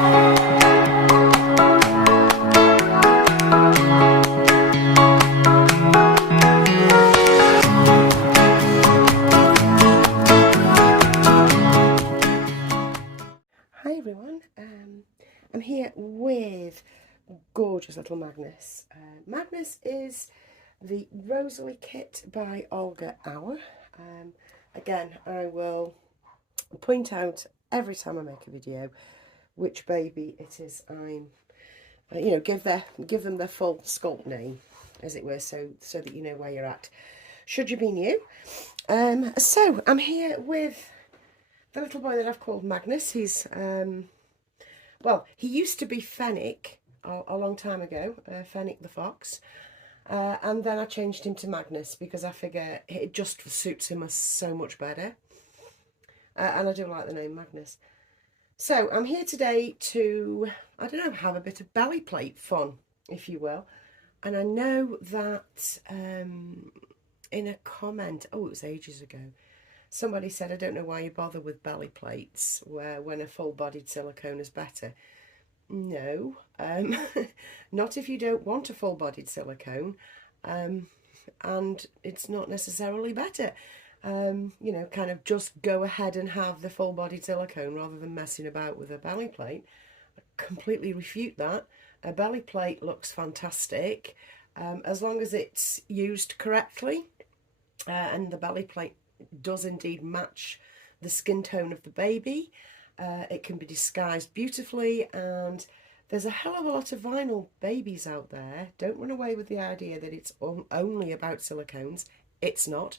Hi everyone, I'm here with gorgeous little Magnus. Magnus is the Rosalie kit by Olga Auer. Again, I will point out every time I make a video which baby it is I'm, give them their full sculpt name, as it were, so that you know where you're at, should you be new. So I'm here with the little boy that I've called Magnus. He's, well, he used to be Fennec a long time ago, Fennec the fox. And then I changed him to Magnus because I figure it just suits him so much better. And I do like the name Magnus. So I'm here today to, I don't know, have a bit of belly plate fun, if you will. And I know that in a comment, oh, it was ages ago, somebody said, I don't know why you bother with belly plates when a full-bodied silicone is better. No, not if you don't want a full-bodied silicone, and it's not necessarily better. You know, kind of just go ahead and have the full-bodied silicone rather than messing about with a belly plate. I completely refute that. A belly plate looks fantastic as long as it's used correctly, and the belly plate does indeed match the skin tone of the baby. It can be disguised beautifully, and there's a hell of a lot of vinyl babies out there. Don't run away with the idea that it's only about silicones. It's not.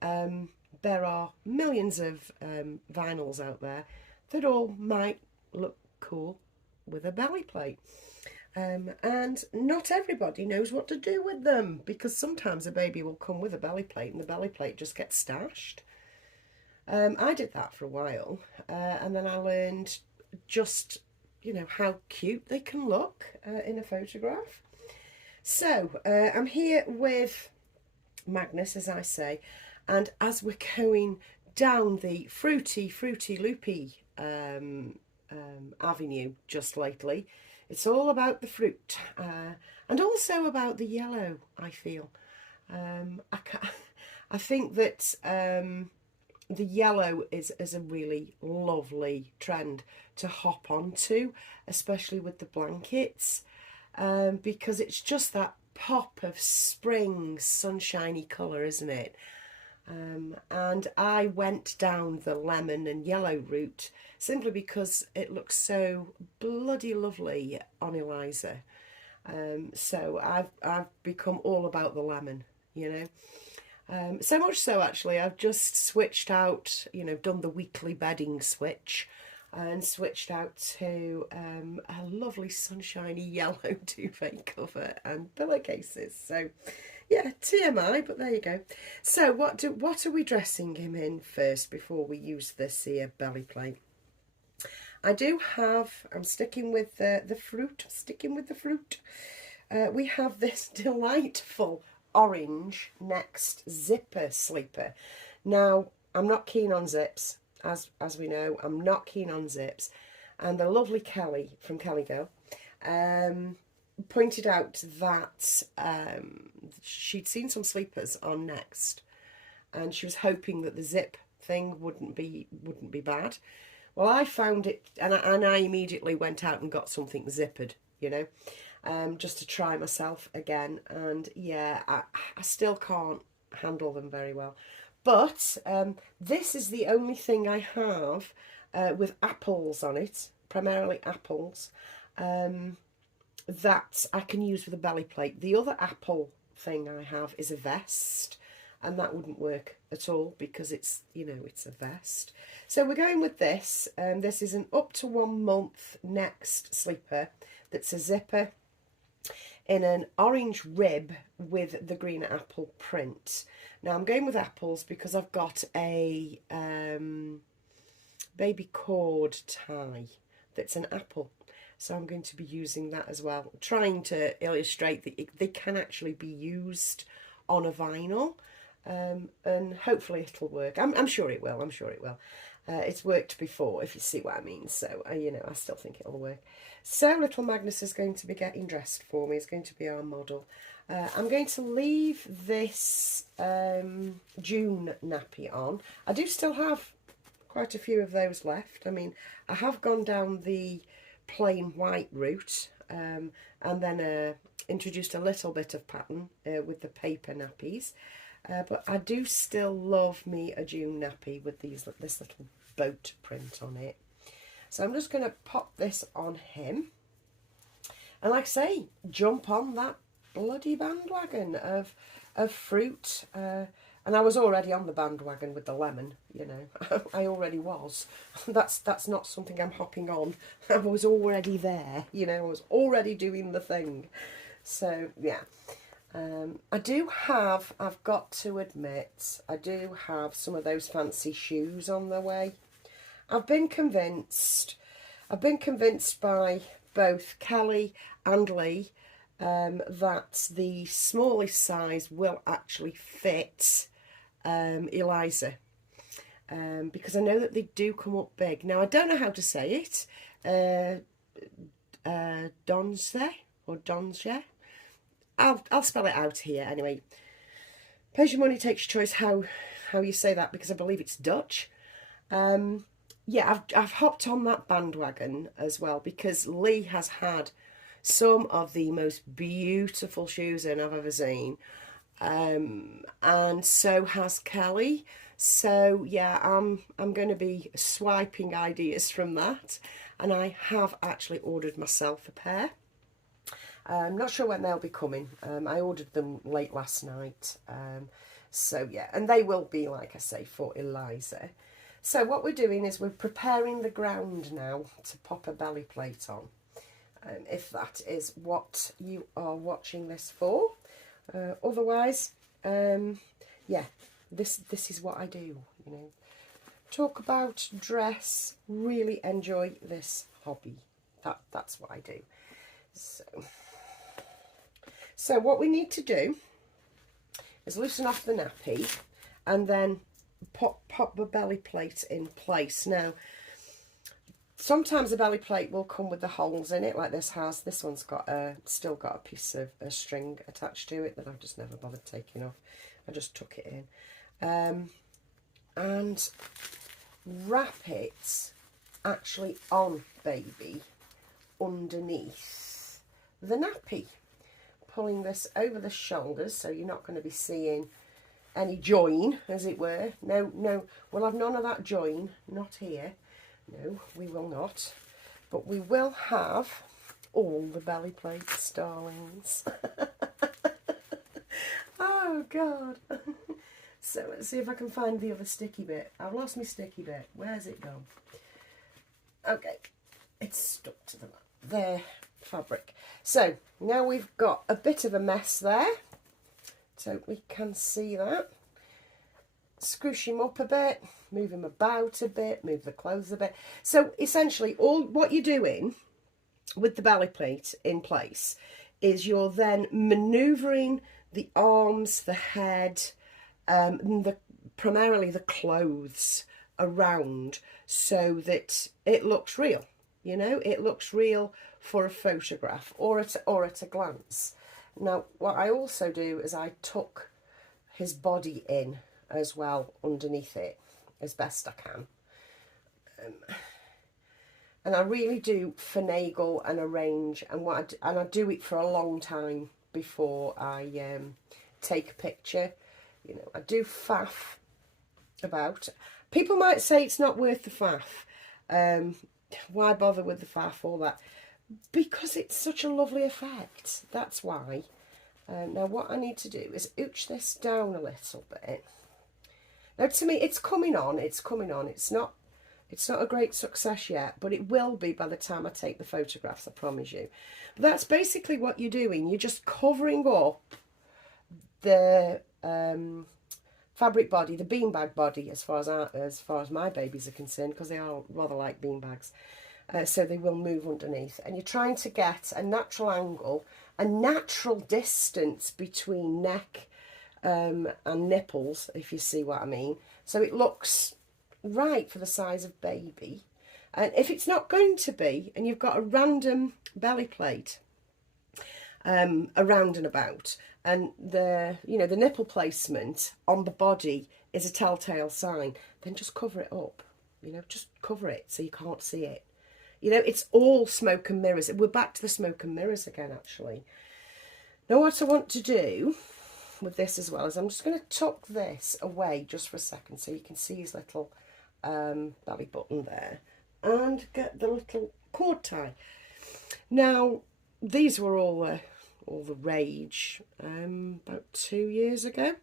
There are millions of vinyls out there that all might look cool with a belly plate. And not everybody knows what to do with them, because sometimes a baby will come with a belly plate and the belly plate just gets stashed. I did that for a while, and then I learned just, you know, how cute they can look in a photograph. So I'm here with Magnus, as I say, and as we're going down the fruity loopy avenue just lately, it's all about the fruit, and also about the yellow, I feel. I think that the yellow is a really lovely trend to hop onto, especially with the blankets, because it's just that pop of spring sunshiny colour, isn't it? And I went down the lemon and yellow route simply because it looks so bloody lovely on Eliza. So I've become all about the lemon, you know. So much so, actually, I've just switched out, you know, done the weekly bedding switch and switched out to a lovely sunshiny yellow duvet cover and pillowcases. So yeah, TMI, but there you go. So what are we dressing him in first before we use this here belly plate? I do have, I'm sticking with the fruit, we have this delightful orange Next zipper sleeper. Now, I'm not keen on zips, as we know. I'm not keen on zips, and the lovely Kelly from Kelly Girl pointed out that she'd seen some sleepers on Next, and she was hoping that the zip thing wouldn't be bad. Well, I found it, and I immediately went out and got something zippered, you know, just to try myself again. And yeah, I still can't handle them very well. But this is the only thing I have with apples on it, primarily apples, that I can use with a belly plate. The other apple thing I have is a vest, and that wouldn't work at all because it's, you know, it's a vest. So we're going with this. This is an up to 1 month Next sleeper that's a zipper in an orange rib with the green apple print. Now I'm going with apples because I've got a baby cord tie that's an apple. So I'm going to be using that as well, trying to illustrate that they can actually be used on a vinyl, and hopefully it'll work. I'm sure it will, I'm sure it will. It's worked before, if you see what I mean. So, you know, I still think it'll work. So little Magnus is going to be getting dressed for me. He's going to be our model. I'm going to leave this June nappy on. I do still have quite a few of those left. I mean, I have gone down the plain white route and then introduced a little bit of pattern with the paper nappies. But I do still love me a June nappy with this little boat print on it. So I'm just going to pop this on him. And like I say, jump on that bloody bandwagon of fruit. And I was already on the bandwagon with the lemon, you know. I already was. That's not something I'm hopping on. I was already there, you know. I was already doing the thing. So, yeah. I've got to admit, I do have some of those fancy shoes on the way. I've been convinced by both Kelly and Lee that the smallest size will actually fit Eliza, because I know that they do come up big. Now, I don't know how to say it, Donze or Donze. I'll spell it out here anyway. Pays your money, takes your choice how you say that, because I believe it's Dutch. Yeah, I've hopped on that bandwagon as well, because Lee has had some of the most beautiful shoes in I've ever seen. And so has Kelly. So yeah, I'm going to be swiping ideas from that, and I have actually ordered myself a pair. I'm not sure when they'll be coming. I ordered them late last night. So yeah, and they will be, like I say, for Eliza. So what we're doing is we're preparing the ground now to pop a belly plate on, if that is what you are watching this for. Otherwise, yeah, this is what I do, you know. Talk about, dress, really enjoy this hobby. That's what I do. So what we need to do is loosen off the nappy and then pop the belly plate in place. Now, sometimes the belly plate will come with the holes in it, like this has. This one's got still got a piece of a string attached to it that I've just never bothered taking off. I just tuck it in and wrap it actually on baby underneath the nappy, pulling this over the shoulders, so you're not going to be seeing any join, as it were. No, we'll have none of that join, not here. No, we will not. But we will have all the belly plates, darlings. Oh, God. So let's see if I can find the other sticky bit. I've lost my sticky bit. Where's it gone? Okay, it's stuck to the fabric. So now we've got a bit of a mess there. So we can see that. Scroosh him up a bit, move him about a bit, move the clothes a bit. So essentially all what you're doing with the belly plate in place is you're then manoeuvring the arms, the head, primarily the clothes around, so that it looks real. You know, it looks real for a photograph or at a glance. Now, what I also do is I tuck his body in as well underneath it as best I can. And I really do finagle and arrange, and I do it for a long time before I take a picture. You know, I do faff about. People might say it's not worth the faff. Why bother with the faff, all that? Because it's such a lovely effect. That's why. Now what I need to do is ooch this down a little bit. Now to me, it's coming on. It's coming on. It's not a great success yet, but it will be by the time I take the photographs, I promise you. But that's basically what you're doing. You're just covering up the fabric body, the beanbag body, as far as my babies are concerned, because they are rather like beanbags. So they will move underneath, and you're trying to get a natural angle, a natural distance between neck and nipples, if you see what I mean. So it looks right for the size of baby. And if it's not going to be, and you've got a random belly plate around and about, and the nipple placement on the body is a telltale sign, then just cover it up. Just cover it so you can't see it. It's all smoke and mirrors. We're back to the smoke and mirrors again, actually. Now, what I want to do with this as well is I'm just going to tuck this away just for a second so you can see his little belly button there, and get the little cord tie. Now, these were all the rage about 2 years ago.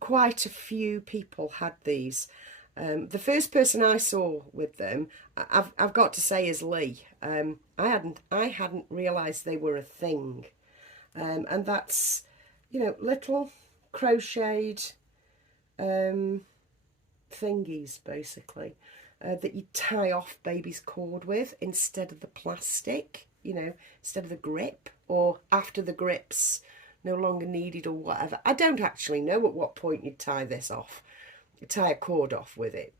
Quite a few people had these. The first person I saw with them, I've got to say, is Lee. I hadn't realised they were a thing, and that's little crocheted thingies basically that you tie off baby's cord with instead of the plastic. Instead of the grip, or after the grip's no longer needed or whatever. I don't actually know at what point you'd tie this off. Tie a cord off with it,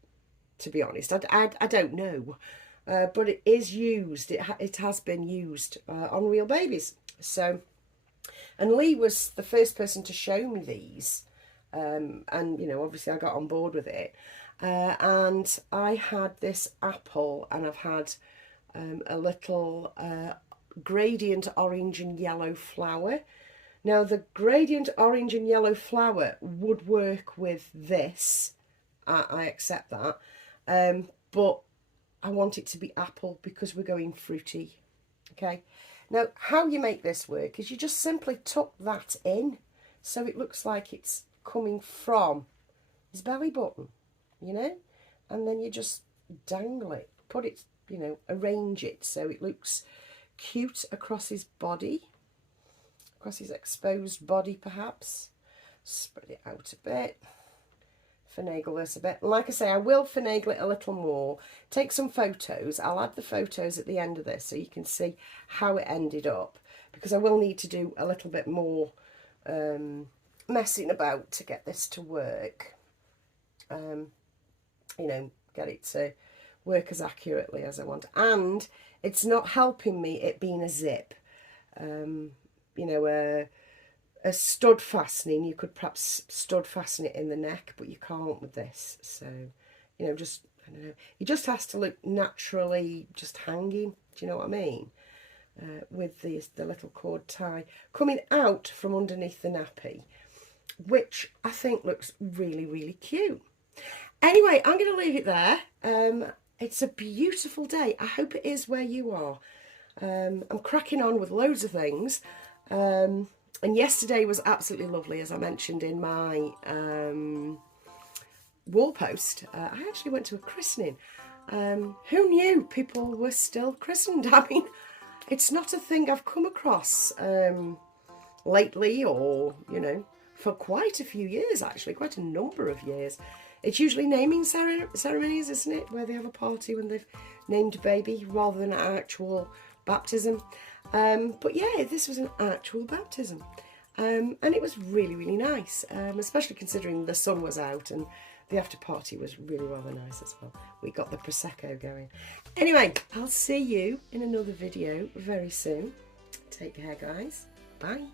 to be honest. I don't know, but it is used. It has been used on real babies. So, and Lee was the first person to show me these, and obviously I got on board with it. And I had this apple, and I've had a little gradient orange and yellow flower. Now, the gradient orange and yellow flower would work with this. I accept that. But I want it to be apple because we're going fruity. Okay. Now, how you make this work is you just simply tuck that in so it looks like it's coming from his belly button, and then you just dangle it, put it, arrange it so it looks cute across his body. Across his exposed body, perhaps. Spread it out a bit. Finagle this a bit. Like I say, I will finagle it a little more. Take some photos. I'll add the photos at the end of this so you can see how it ended up. Because I will need to do a little bit more messing about to get this to work. Get it to work as accurately as I want. And it's not helping me it being a zip. A stud fastening, you could perhaps stud fasten it in the neck, but you can't with this. So, just, I don't know, it just has to look naturally just hanging, do you know what I mean? With the little cord tie coming out from underneath the nappy, which I think looks really, really cute. Anyway, I'm going to leave it there. It's a beautiful day. I hope it is where you are. I'm cracking on with loads of things. And yesterday was absolutely lovely, as I mentioned in my wall post. I actually went to a christening. Who knew people were still christened? I mean, it's not a thing I've come across lately, or, for quite a few years, actually, quite a number of years. It's usually naming ceremonies, isn't it, where they have a party when they've named a baby rather than an actual baptism. But yeah, this was an actual baptism, and it was really, really nice, especially considering the sun was out and the after party was really rather nice as well. We got the Prosecco going. Anyway, I'll see you in another video very soon. Take care, guys. Bye.